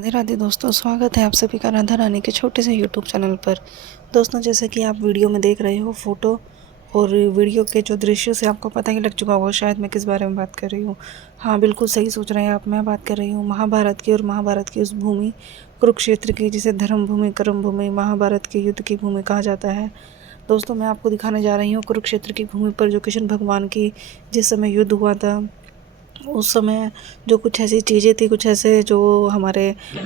राधे राधे दोस्तों, स्वागत है आप सभी का राधा रानी के छोटे से यूट्यूब चैनल पर। दोस्तों, जैसे कि आप वीडियो में देख रहे हो फ़ोटो और वीडियो के जो दृश्य से आपको पता ही लग चुका होगा शायद मैं किस बारे में बात कर रही हूँ। हाँ, बिल्कुल सही सोच रहे हैं आप। मैं बात कर रही हूँ महाभारत की, और महाभारत की उस भूमि कुरुक्षेत्र की जिसे धर्म भूमि, कर्म भूमि, महाभारत के युद्ध की भूमि कहा जाता है। दोस्तों, मैं आपको दिखाने जा रही हूँ कुरुक्षेत्र की भूमि पर जो कृष्ण भगवान की जिस समय युद्ध हुआ था, उस समय जो कुछ ऐसी चीज़ें थी, कुछ ऐसे जो हमारे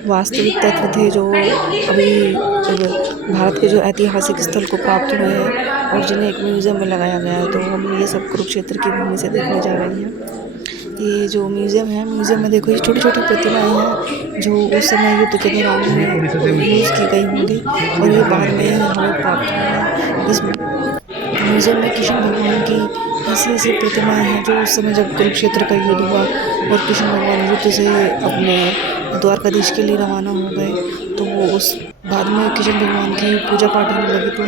वास्तविक तत्व थे, जो अभी भारत के जो ऐतिहासिक स्थल को प्राप्त हुए हैं और जिन्हें एक म्यूज़ियम में लगाया गया है। तो हम ये सब कुरुक्षेत्र की भूमि से देखने जा रहे हैं। ये जो म्यूज़ियम है, म्यूज़ियम में देखो ये छोटी-छोटी प्रतिमाएँ हैं जो उस समय युद्ध के दौरान यूज़ की गई होंगी और ये बाद में हमें प्राप्त हुई हैं। इस म्यूज़ियम में कृष्ण भगवान की ऐसी-ऐसी प्रतिमाएँ हैं जो उस समय जब कुरुक्षेत्र का युद्ध हुआ और कृष्ण भगवान युद्ध से अपने द्वारकाधीश के लिए रवाना हो गए, तो वो उस बाद में कृष्ण भगवान की पूजा पाठ होने लगी। तो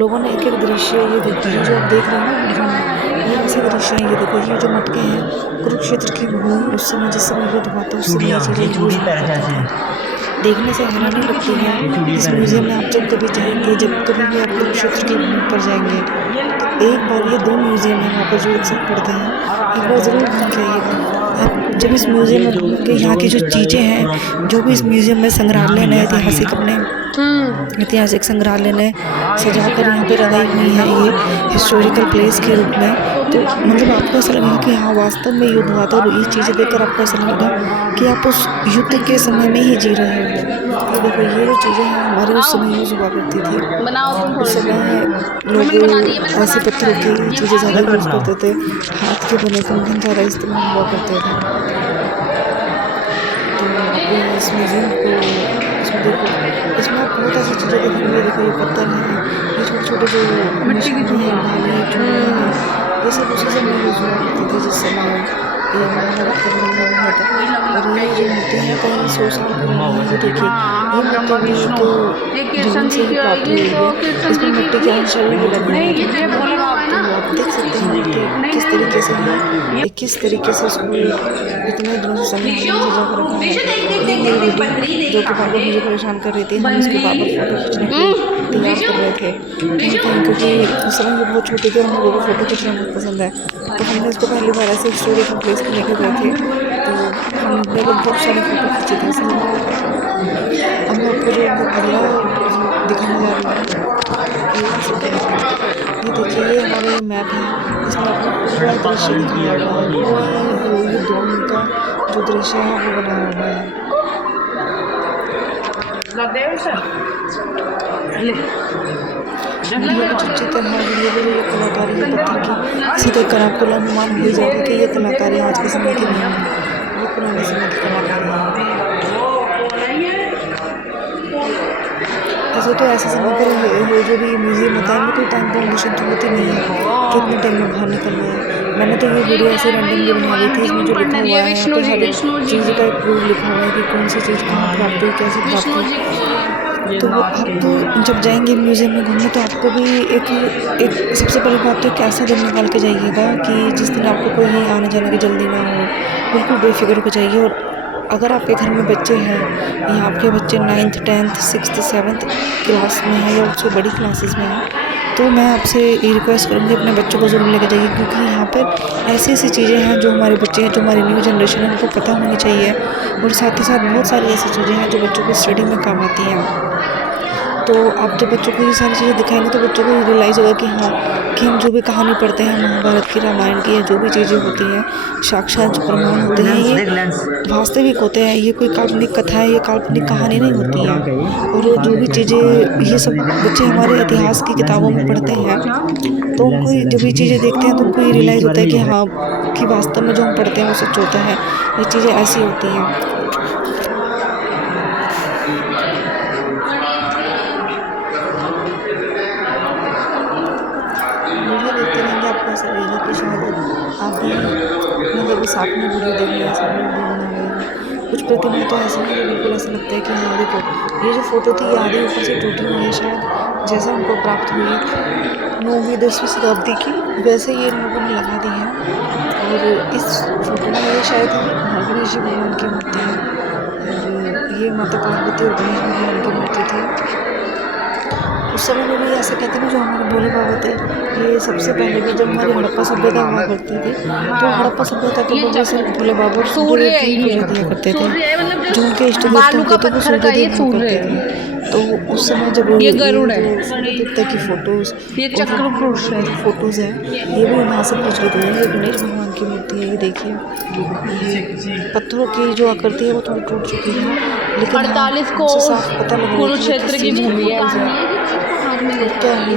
लोगों ने एक-एक दृश्य ये देखो, ये जो आप देख रहे हो ना वीडियो में, ये ऐसे दृश्य हैं। ये देखो, ये जो मटके हैं, कुरुक्षेत्र की भूमि उस समय जिस समय युद्ध हुआ था उस समय ये चीज़ें यूज़ हुआ करती थी। देखने से हैरानी लगती है। इस म्यूज़ियम में आप जब कभी जाएँगे, जब कभी भी आप कुरुक्षेत्र की भूमि पर जाएँगे, तो एक बार, ये 2 म्यूज़ियम हैं वहाँ पर जो एक साथ पड़ते हैं, एक बार ज़रूर घूम के आइएगा। आप जब इस म्यूज़ियम में घूम के यहाँ की जो चीज़ें हैं, जो भी इस म्यूज़ियम में संग्रहालय ने ऐतिहासिक अपने ऐतिहासिक संग्रहालय ने सजाकर यहाँ पे लगाई हुई है ये हिस्टोरिकल प्लेस के रूप में, तो मतलब आपको ऐसा लगेगा कि हाँ, वास्तव में युद्ध हुआ था। और ये चीज़ें देखकर आपको ऐसा लगेगा कि आप उस युद्ध के समय में ही जी रहे हो। ये देखो, ये जो चीज़ें हैं हमारे उस समय यूज़ हुआ करती थी। उस समय लोग ऐसे पत्थरों की चीज़ें ज़्यादा यूज़ करते थे, हाथ के बने कंगन ज़्यादा इस्तेमाल हुआ करते थे। तो आप इस म्यूज़ियम को इसमें देखो, इसमें आप बहुत ऐसी चीज़ें देखेंगे। देखो, ये पत्थर हैं, ये छोटे-छोटे जो निशाने हैं, भाले, चूड़ियाँ हैं, ये सब उसी समय यूज़ हुआ करते थे जिस समय ये महाभारत का लड़ाई हुआ था। और ये जो मूर्तियाँ हैं कई 100 साल पुरानी हैं। ये देखिए, ये मूर्ति भी एक जमीन से ही प्राप्त हुई है। इसमें मिट्टी के अंश अभी भी लगे हैं थोड़े-थोड़े। तो आप देख सकते हैं मूर्ति किस तरीके से है, ये किस तरीके से इसको इतने दिनों से संग्रहालय में सजा कर रखा है। ये मेरी बेटी जो कि बार-बार मुझे परेशान कर रही थी, हम इसके बार-बार फ़ोटो खींचने के लिए तैयार कर रहे थे कहीं-कहीं, क्योंकि उस समय ये बहुत छोटी थी और हम लोगों को फ़ोटो खींचना बहुत पसंद है। तो हमने इसको पहली बार ऐसे हिस्टोरिकल प्लेस पे लेके गए थे, तो हमने लगभग सारे फ़ोटो खींचे थे इसमें। अब मैं आपको जो अगला दिखाने जा रही हूँ, ये देखिए, ये हमारे मैप है। इसमें आपको पूरा दृश्य दिखाया हुआ है, पूरी युद्ध भूमि का जो दृश्य है वो बनाया हुआ है। वीडियो का जो चित्र है, वीडियो की जो ये कलाकारी है पत्थर की, इसी देखकर आपको अनुमान हो ही जाएगा कि ये कलाकारी आज के समय की नहीं है, बहुत पुराने समय की कलाकारी है। ऐसे तो ऐसे समय पर जो भी म्यूज़ियम होता है इनमें कोई टाइम बाउंडेशन तो होती नहीं है कि इतने टाइम में बाहर निकलना है। मैंने तो ये वीडियो ऐसे रैंडमली बना ली थी। इसमें जो लिखा हुआ है यहाँ पर हर एक चीज़ का एक प्रूफ लिखा हुआ है कि कौन सी चीज़ कहाँ प्राप्त हुई, कैसे प्राप्त हुई। तो आप जब जाएंगे म्यूज़ियम में घूमने तो आपको भी एक सबसे पहली बात तो एक ऐसा दिन निकाल के जाइएगा कि जिस दिन आपको कोई आने जाने की जल्दी ना हो, बिल्कुल बेफिक्र हो जाइए। और अगर आपके घर में बच्चे हैं या आपके बच्चे 9th 10th 6th 7th class में हैं या उससे बड़ी क्लासेस में हैं, तो मैं आपसे ये रिक्वेस्ट करूँगी अपने बच्चों को ज़रूर लेकर जाइए, क्योंकि यहाँ पर ऐसी-ऐसी चीज़ें हैं जो हमारे बच्चे हैं, जो हमारी न्यू जनरेशन है, उनको पता होनी चाहिए। और साथ ही साथ बहुत सारी ऐसी चीज़ें हैं जो बच्चों की स्टडी में काम आती हैं। तो आप जब बच्चों को ये सारी चीज़ें दिखाएँगे तो बच्चों को रियलाइज़ होगा कि हाँ, कि हम जो भी कहानी पढ़ते हैं महाभारत की, रामायण की, या जो भी चीज़ें होती हैं, साक्षात जो प्रमाण होते हैं ये वास्तविक होते हैं। ये कोई काल्पनिक कथा है, ये काल्पनिक कहानी नहीं होती है। और जो भी चीज़ें ये सब बच्चे हमारे इतिहास की किताबों में पढ़ते हैं, तो उनको जब ये चीज़ें देखते हैं तो उनको ये रियलाइज़ होता है कि हाँ, कि वास्तव में जो हम पढ़ते हैं वो सच होता है, ये चीज़ें ऐसी होती हैं। वीडियो देखते रहेंगे आपको ऐसा लगेगा कि शायद आप भी मतलब इस आपने वीडियो देख लिया, ऐसा वीडियो बना रहे हैं। कुछ प्रतिमाएँ तो ऐसी हैं जो बिल्कुल ऐसा लगता है कि हाँ देखो, ये जो फ़ोटो थी ये आधी ऊपर से टूटी हुई है शायद, जैसे उनको प्राप्त हुई 9वीं 10वीं शताब्दी की, वैसे ये इन लोगों ने लगा दी है। और इस फ़ोटो में ये शायद गणेश जी भगवान की मूर्ति है। और ये माता पार्वती और गणेश भगवान की मूर्ति थी। उस समय में भी ऐसे कहते हैं ना, जो हमारे भोले बाबा थे, ये सबसे पहले भी जब हमारी हड़प्पा सभ्यता हुआ करती थी, तो हड़प्पा सभ्यता के लोग ऐसे भोले बाबा और सूर्य की पूजा किया करते थे। जो उनके इष्ट देवता होते थे वो सूर्य देव हुआ करते थे। तो उस समय जब ये गरुड़ है, सूर्य देवता की फोटोज, ये चक्र पुरुष है, फोटोज है, ये भी वहाँ से प्रचलित हुई है। ये गणेश भगवान की मूर्ति है, ये देखिए, ये पत्थरों की जो आकृति है वो थोड़ी टूट चुकी है, लेकिन 48 को साफ पता लग रहा है कुरुक्षेत्र की भूमि है। क्या है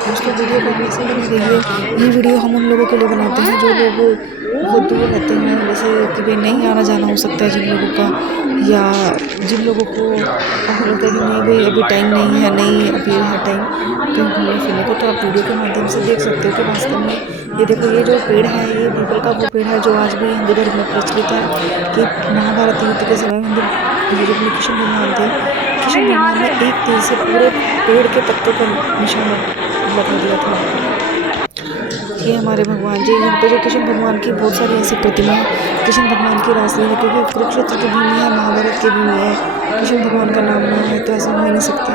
दोस्तों। वीडियो करने से बनी रही है। ये वीडियो हम उन लोगों के लिए बनाते हैं जो लोग बहुत दूर रहते हैं, जैसे कि भाई नहीं आना जाना हो सकता है जिन लोगों का, या जिन लोगों को ऐसा लगता है कि नहीं भाई अभी टाइम नहीं है, नहीं अभी है टाइम कहीं घूमने फिरने को, तो आप वीडियो के माध्यम से देख सकते हो कि वास्तव में ये देखो, ये जो पेड़ है ये पीपल का वो पेड़ है जो आज भी हिंदू धर्म में प्रचलित है कि महाभारत युद्ध के समय हिंदू जब कृष्ण भगवान थे, कृष्ण भगवान ने एक तीर से पूरे पेड़ के पत्तों का निशाना बता दिया था। ये हमारे भगवान जी, यहाँ पे जो कृष्ण भगवान की बहुत सारी ऐसी प्रतिमा है, कृष्ण भगवान की रासलीला है, क्योंकि कुरुक्षेत्र की भूमि है, महाभारत की भूमि है, कृष्ण भगवान का नाम ना है तो ऐसा हो ही नहीं सकता।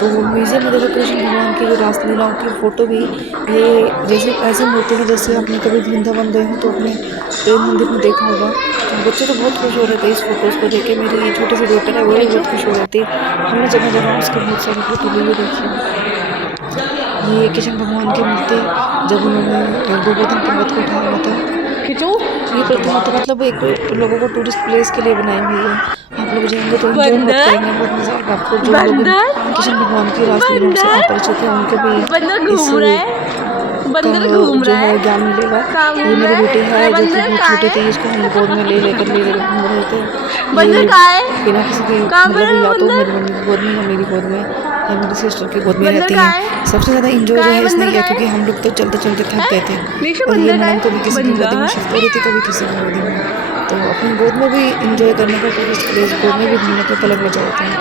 तो म्यूजियम में देखो कृष्ण भगवान की जो रासलीलाओं की फ़ोटो भी, ये जैसे ऐसी मूर्ति है जैसे आपने कभी वृंदावन गए हो तो अपने प्रेम मंदिर में देखा होगा। तो बच्चे तो बहुत खुश हो रहे थे इस फोटोज़ को देख के। मेरी छोटी सी डॉटर है वो भी बहुत खुश हो रही थी। हमने जगह जगह उसके बहुत सारी फोटो ली, देखी। ये कृष्ण भगवान की मूर्ति जब उन्होंने गोवर्धन पर्वत को उठाया हुआ था, ये प्रतिमा तो मतलब एक लोगों को टूरिस्ट प्लेस के लिए बनाई हुई है। आप लोग जाएंगे तो एंजॉय मत करेंगे, बहुत मजा आएगा आपको। जो लोग कृष्ण भगवान की रासलीला से अपरिचित है उनके भी जो है ज्ञान मिलेगा। ये मेरी बेटी है जो कि बहुत छोटी थी, इसको हम गोद में ले लेकर घूम रहे थे, ये बिना किसी की मतलब, या तो मेरी मम्मी की गोद में या मेरी गोद में या मेरी सिस्टर की गोद में रहती है। सबसे ज़्यादा इंजॉय जो है इसने किया, क्योंकि हम लोग तो चलते चलते थक गए थे, और ये मैडम कभी किसी की गोदी में शिफ्ट हो रही थी, कभी किसी की गोदी में, तो अपनी गोद में भी इंजॉय करने का, टूरिस्ट प्लेस गोद में भी घूमने का अलग मजा होता है।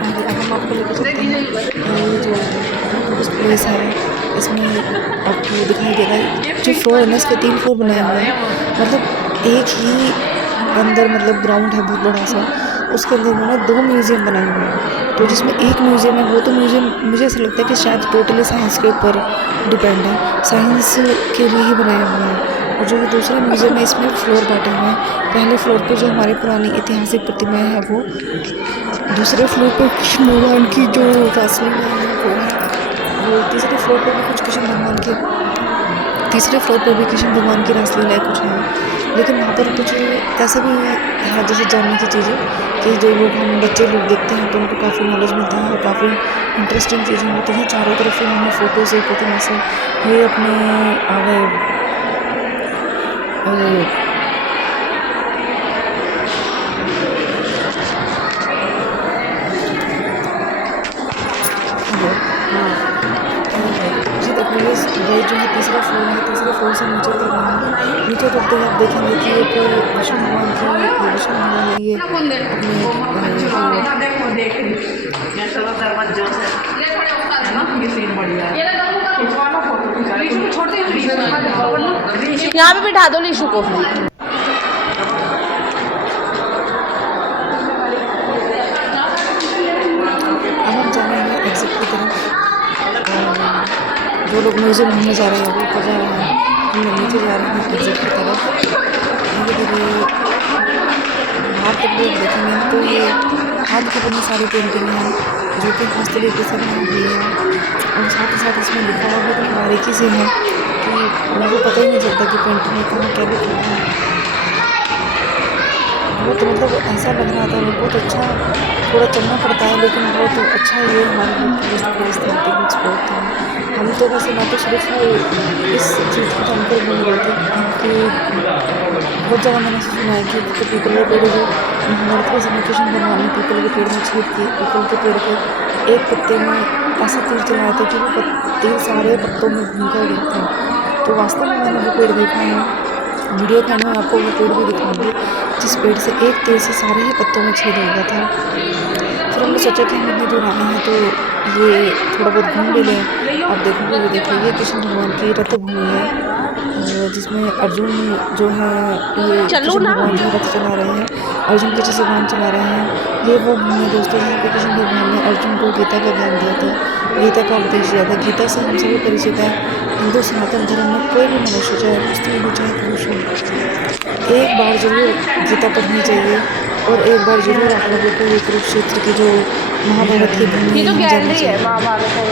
अब हम आपको लेकर चलते हैं, ये जो टूरिस्ट प्लेस है इसमें आपको दिखाई दे रहा है जो फ्लोर है ना, इसके 3 फ्लोर बनाए हुए हैं। मतलब एक ही अंदर मतलब ग्राउंड है बहुत बड़ा सा, उसके अंदर उन्होंने 2 म्यूज़ियम बनाए हुए हैं। तो जिसमें एक म्यूज़ियम है वो तो म्यूज़ियम मुझे ऐसा लगता है कि शायद टोटली साइंस के ऊपर डिपेंड है, साइंस के लिए ही बनाया हुआ है। और जो दूसरा म्यूज़ियम है इसमें फ्लोर बांटे हुए हैं। पहले फ्लोर पर जो हमारी पुरानी ऐतिहासिक प्रतिमाएँ हैं वो, दूसरे फ्लोर पर कृष्ण भगवान की जो रासलीला है वो है, वो तीसरे फ्लोर पर भी कुछ कृष्ण भगवान की, तीसरे फ्लोर पर भी कृष्ण भगवान की रासलीला कुछ है। लेकिन वहाँ पर कुछ ऐसा भी है जैसे जानने की चीज़ें कि जो लोग हम बच्चे लोग देखते हैं तो उनको काफ़ी नॉलेज मिलता है और काफ़ी इंटरेस्टिंग चीज़ें होती हैं। चारों तरफ उन्होंने फ़ोटो से प्रतिमा से ये अपने आ गए ये जो है तीसरा फ्लोर है, तीसरे फ्लोर से नीचे उतर रहे हैं। नीचे उतरते ही आप देखेंगे कि एक कृष्ण भगवान की, कृष्ण भगवान है ये यहाँ पे बिठा दो लीशु को। अब हम जा रहे हैं एग्जिट की तरफ, जो लोग म्यूज़ियम घूमने जा रहे हैं वो ऊपर जा रहे हैं, हम लोग नीचे जा रहे हैं एग्जिट की तरफ। धीरे धीरे बाहर तक भी देखेंगे तो ये हाथ की बनी सारी पेंटिंग हैं जो कि हस्तलिपि से बनी हुई है, और साथ ही साथ इसमें लिखा हुआ भी बारीकी से है कि उनको पता ही नहीं चलता कि पेंटिंग में कहाँ क्या लिखा हुआ है। बहुत मतलब ऐसा लग रहा था, बहुत अच्छा, थोड़ा चलना पड़ता है लेकिन बहुत अच्छा ये हमारे लिए टूरिस्ट प्लेस था, पिकनिक स्पॉट था। हम तो वैसे ना तो सिर्फ इस चीज़ की जानकर बोल रहे थे कि बहुत जगह मैंने सुना है कि तो पीपल के पेड़ जो महाभारत के समय कृष्ण भगवान ने पीपल के पेड़ में छेद की, पीपल के पेड़ के एक पत्ते में ऐसा तीर चलाया था कि वो तीर सारे पत्तों में घूम कर गया था। तो वास्तव में मैंने वो पेड़ देखा है वीडियो के एंड में आपको वो पेड़ भी दिखाऊंगी जिस पेड़ से एक तीर से सारे ही पत्तों में छेद हो गया था। फिर हमने सोचा कि हम इतनी दूर आए हैं तो ये थोड़ा बहुत घूम भी लें। आप देखोगे, ये देखिए, ये कृष्ण भगवान की रथ भूमि है जिसमें अर्जुन जो है ये कृष्ण भगवान जो रथ चला रहे हैं, अर्जुन पीछे से वाहन चला रहे हैं। ये वो भूमि है दोस्तों जहाँ पे कृष्ण भगवान ने अर्जुन को गीता का ज्ञान दिया था, गीता का उपदेश दिया था। गीता से हम सभी परिचित हैं। हिंदू सनातन धर्म में कोई भी मनुष्य, चाहे स्त्री हो चाहे पुरुष हो, एक बार जरूर गीता पढ़नी चाहिए और एक बार जरूर आप लोगों को ये कुरुक्षेत्र की जो महाभारत की भूमि ये तो है जाना गैलरी है चाहिए। महाभारत है।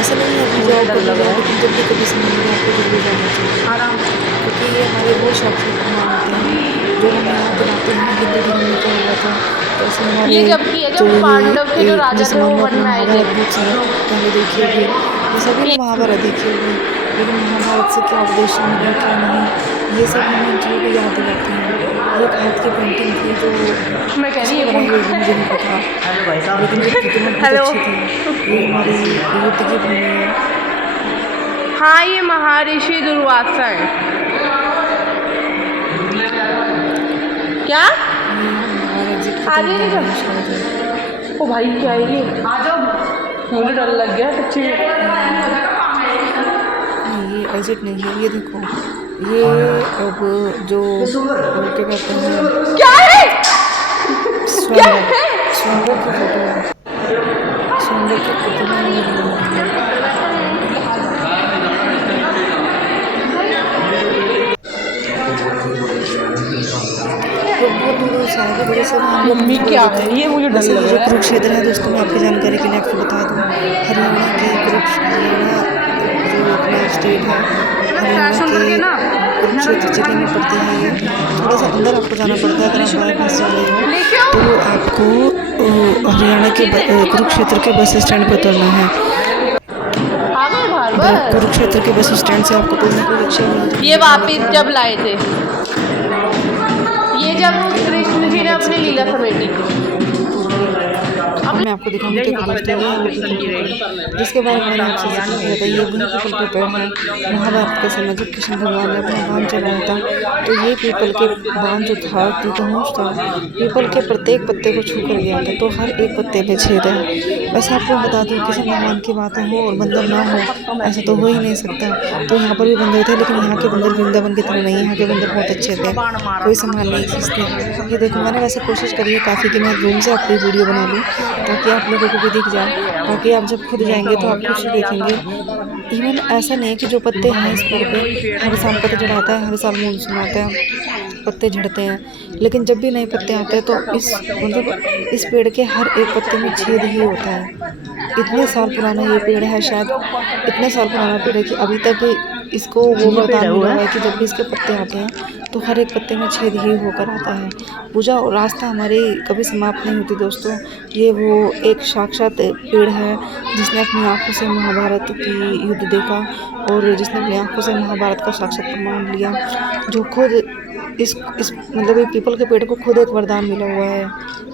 ऐसा नहीं है कि जाओ कभी जाओ, लेकिन जब भी कभी समय मिले आपको जरूर जाना चाहिए, आराम क्योंकि ये हमारे वो साक्षात भगवान होते हैं जो हमें याद दिलाते हैं हिंदू धर्म में क्या हुआ था। तो ऐसे हमारे ये जब किए जब पांडव के जो राजा जैसे थे वो मान लो वन अपने में आए महाभारत थे। बुक से पहले देखी होगी, ये सभी ने महाभारत देखी होगी, लेकिन महाभारत से क्या उपदेश मिला क्या नहीं, ये सब हमें इन चीज़ों को याद दिलाते हैं। ये एक हाथ की पेंटिंग थी जो मैं कह रही किसने बनाई होगी मुझे नहीं पता, लेकिन ये प्रतिमा बहुत हेलो। अच्छी थी। ये हमारी युद्ध की भूमि है। हाँ, ये महर्षि दुर्वासा है। क्या ये हमारा एग्जिट की आगे तरफ नहीं जा रहे हैं शायद। ओ भाई क्या है ये? आ जाओ, मुझे डर लग गया सच्ची। नहीं, ये एग्जिट नहीं है। ये देखो, ये अब जो क्या कहते हैं, क्या है? स्वयंवर, स्वयंवर की फोटो है, स्वयंवर की प्रतिमा में बनाई है। लोग बहुत दूर से आए थे, बड़े से हम लोग मम्मी क्या है ये? मुझे डर वैसे लग ये जो रहा है। कुरुक्षेत्र है दोस्तों, मैं आपकी जानकारी के लिए आपको बता दूं, हरियाणा के हरियाणा जो अपना स्टेट है, हरियाणा के कुरुक्षेत्र जिले में पड़ती है। ये थोड़ा सा अंदर आपको जाना पड़ता है। अगर आप बाय बस जा रहे हो तो आपको हरियाणा के कुरुक्षेत्र के बस स्टैंड पर उतरना है। आ गए बार कुरुक्षेत्र के बस स्टैंड से आपको कोई ना कोई रिक्शा मिल जाएगी। ये वापिस जब लाए थे, ये जब कृष्ण जी ने अपनी लीला समेटी थी। अब मैं आपको दिखाऊंगी कि दोस्तों ये है पेड़ जिसके बारे में मैंने आपसे जिक्र किया था। ये वही पीपल के पेड़ है। महाभारत के समय जब कृष्ण भगवान ने अपना बाण चलाया था तो ये पीपल के बाण जो था, धनुष था, पीपल के प्रत्येक पत्ते को छू कर गया था, तो हर एक पत्ते पे छेद है। वैसे आपको बता दूं, कृष्ण भगवान की बातें हो और बंदर ना हो ऐसा तो हो ही नहीं सकता। तो यहाँ पर भी बंदर थे, लेकिन यहाँ के बंदर वृंदावन की तरह नहीं, यहाँ के बंदर बहुत अच्छे थे, कोई संभाल नहीं खींचते। ये देखो, मैंने वैसे कोशिश करी है काफ़ी कि मैं रूम से आपकी वीडियो बना लूँ ताकि आप लोगों को भी दिख जाए, ताकि आप जब खुद जाएंगे तो आप खुद से देखेंगे। इवन ऐसा नहीं है कि जो पत्ते हैं इस पेड़ पे हर साल पतझड़ आता है, हर साल मानसून आता है, पत्ते झड़ते हैं, लेकिन जब भी नए पत्ते आते हैं तो इस पेड़ के हर एक पत्ते में छेद ही होता है। इतने साल पुराना ये पेड़ है, शायद इतने साल पुराना पेड़ है कि अभी तक इसको वो वरदान मिला है कि जब भी इसके पत्ते आते हैं तो हर एक पत्ते में छेद ही होकर आता है। पूजा और आस्था हमारी कभी समाप्त नहीं होती दोस्तों। ये वो एक साक्षात पेड़ है जिसने अपनी आंखों से महाभारत की युद्ध देखा और जिसने अपनी आंखों से महाभारत का साक्षात प्रमाण लिया, जो खुद इस मतलब ये पीपल के पेड़ को खुद एक वरदान मिला हुआ है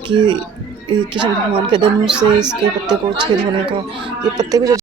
कि कृष्ण भगवान के धनुष से इसके पत्ते को छेद होने का। ये पत्ते भी जो